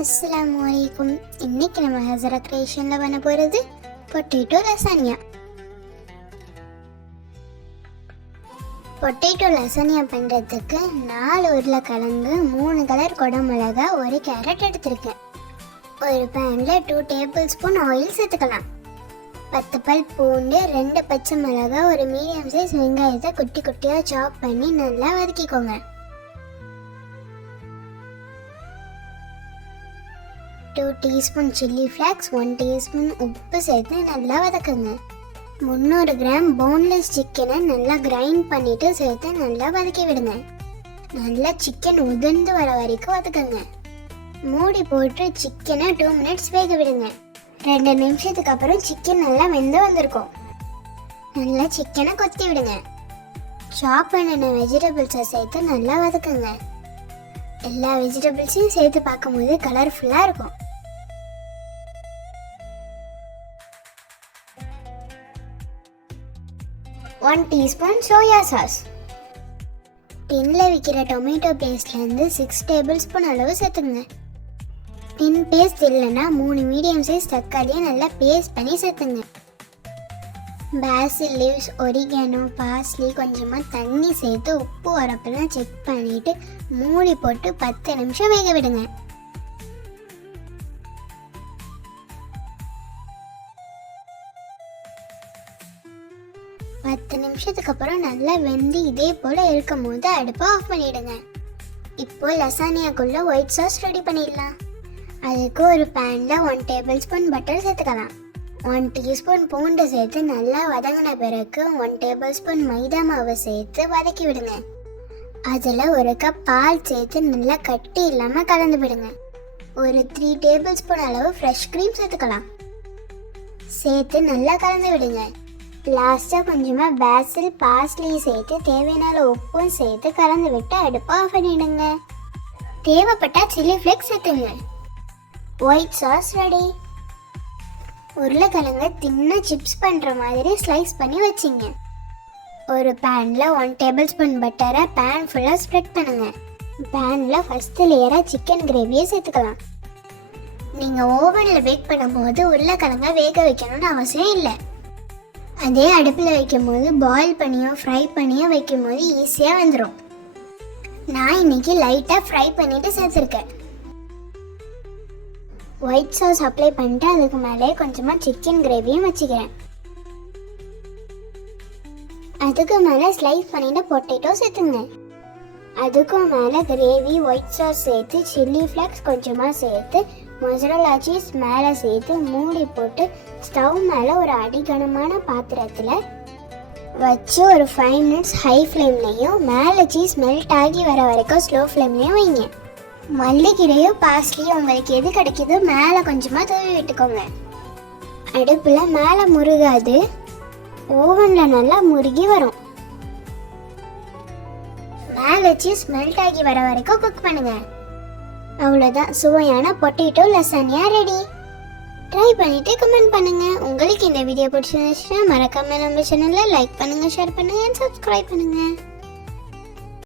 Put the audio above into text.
அஸ்ஸலாமு அலைக்கும். இன்னைக்கு நம்ம ஹசரா கிரியேஷன்ல பண்ண போகிறது பொட்டேட்டோ லசானியா. பொட்டேட்டோ லசானியா பண்ணுறதுக்கு 4 உருளைக்கிழங்கு, 3 கலர் குடமிளகா, 1 கேரட் எடுத்திருக்கேன். ஒரு பேனில் 2 டேபிள் ஸ்பூன் ஆயில் சேர்த்துக்கலாம். 10 பல் பூண்டு, 2 பச்சை மிளகாய், ஒரு மீடியம் சைஸ் வெங்காயத்தை குட்டி குட்டியாக சாப் பண்ணி நல்லா வதக்கிக்கோங்க. 2 டீஸ்பூன் சில்லி ஃப்ளேக்ஸ், 1 டீஸ்பூன் உப்பு சேர்த்து நல்லா வதக்குங்க. 300 கிராம் போன்லெஸ் சிக்கனை நல்லா கிரைண்ட் பண்ணிட்டு சேர்த்து நல்லா வதக்கி விடுங்க. நல்லா சிக்கன் உதிர்ந்து வர வரைக்கும் வதக்குங்க. மூடி போட்டு சிக்கனை 2 மினிட்ஸ் வேக விடுங்க. 2 நிமிஷத்துக்கு அப்புறம் சிக்கன் நல்லா வெந்து வந்திருக்கும். நல்லா சிக்கனை கொத்தி விடுங்க. சாப் பண்ணின வெஜிடபிள்ஸை சேர்த்து நல்லா வதக்குங்க. எல்லா வெஜிடபிள்ஸையும் சேர்த்து பார்க்கும்போது கலர்ஃபுல்லாக இருக்கும். One teaspoon soya sauce. டின்ல விற்கிற டொமேட்டோ பேஸ்ட்லேருந்து 6 டேபிள் ஸ்பூன் அளவு சேர்த்துங்க. டின் பேஸ்ட் இல்லைன்னா 3 மீடியம் சைஸ் தக்காளியை நல்லா பேஸ்ட் பண்ணி சேர்த்துங்க. பாசில் லீவ்ஸ், ஒரிகானோ, பார்ஸ்லி, கொஞ்சமாக தண்ணி சேர்த்து உப்பு உரப்பெல்லாம் செக் பண்ணிவிட்டு மூடி போட்டு 10 நிமிஷம் வேக விடுங்க. பத்து நிமிஷத்துக்கு அப்புறம் நல்லா வெந்து இதே போல் இருக்கும் போது அடுப்பை ஆஃப் பண்ணிவிடுங்க. இப்போ லசானியாக்குள்ளே ஒயிட் சாஸ் ரெடி பண்ணிடலாம். அதுக்கு ஒரு பேனில் 1 டேபிள் ஸ்பூன் பட்டர் சேர்த்துக்கலாம். 1 டீஸ்பூன் பூண்டு சேர்த்து நல்லா வதங்கின பிறகு 1 டேபிள் ஸ்பூன் மைதா மாவை சேர்த்து வதக்கி விடுங்க. அதில் 1 கப் பால் சேர்த்து நல்லா கட்டி இல்லாமல் கலந்து விடுங்க. ஒரு 3 டேபிள் ஸ்பூன் அளவு ஃப்ரெஷ் க்ரீம் சேர்த்துக்கலாம். சேர்த்து நல்லா கலந்து விடுங்க. லாஸ்ட்டாக கொஞ்சமாக பாசில், பார்ஸ்லி சேர்த்து தேவையான உப்பும் சேர்த்து கலந்து விட்டு அடுப்பை ஆஃப் பண்ணிவிடுங்க. தேவைப்பட்டால் சில்லி ஃப்ளேக்ஸ் சேர்த்துங்க. White sauce ready. உருளைக்கிழங்கு தின்ன சிப்ஸ் பண்ணுற மாதிரி ஸ்லைஸ் பண்ணி வச்சிங்க. ஒரு பேனில் 1 டேபிள் ஸ்பூன் பட்டரை பேன் ஃபுல்லாக ஸ்ப்ரெட் பண்ணுங்க. பேனில் ஃபஸ்ட்டு லேயராக சிக்கன் கிரேவியை சேர்த்துக்கலாம். நீங்கள் ஓவனில் பேக் பண்ணும்போது உருளைக்கிழங்க வேக வைக்கணும்னு அவசியம் இல்லை. அதே அடுப்பில் வைக்கும்போது பாயில் பண்ணியோ ஃப்ரை பண்ணியோ வைக்கும்போது ஈஸியாக வந்துடும். நான் இன்னைக்கு லைட்டாக ஃப்ரை பண்ணிவிட்டு சேர்த்துருக்கேன். ஒயிட் சாஸ் அப்ளை பண்ணிட்டு அதுக்கு மேலே கொஞ்சமாக சிக்கன் கிரேவியும் வச்சுக்கிறேன். அதுக்கு மேலே ஸ்லைஸ் பண்ணிட்டு பொட்டேட்டோ சேர்த்துங்க. அதுக்கும் மேலே கிரேவி, ஒயிட் சாஸ் சேர்த்து சில்லி ஃப்ளேக்ஸ் கொஞ்சமாக சேர்த்து மொசரல்லா சீஸ் மேலே சேர்த்து மூடி போட்டு ஸ்டவ் மேலே ஒரு அடிகனமான பாத்திரத்தில் வச்சு ஒரு 5 மினிட்ஸ் ஹை ஃப்ளேம்லேயும் மேலே சீஸ் மெல்ட் ஆகி வர வரைக்கும் ஸ்லோ ஃப்ளேம்லேயும் வைங்க. மல்லிக்கீரையோ பார்ஸ்லியோ உங்களுக்கு எது கிடைக்குதோ மேலே கொஞ்சமாக தூவி விட்டுக்கோங்க. அடுப்பில் மேலே முருகாது, ஓவனில் நல்லா முருகி வரும். மேலே சீஸ் மெல்ட் ஆகி வர வரைக்கும் குக் பண்ணுங்க. அவ்வளோதான், சுவையான பொட்டேட்டோ லசானியா ரெடி. ட்ரை பண்ணிவிட்டு கமெண்ட் பண்ணுங்கள். உங்களுக்கு இந்த வீடியோ பிடிச்சிருந்துச்சுன்னா மறக்காமல் நம்ம சேனலில் லைக் பண்ணுங்கள், ஷேர் பண்ணுங்கள், சப்ஸ்கிரைப் பண்ணுங்கள்.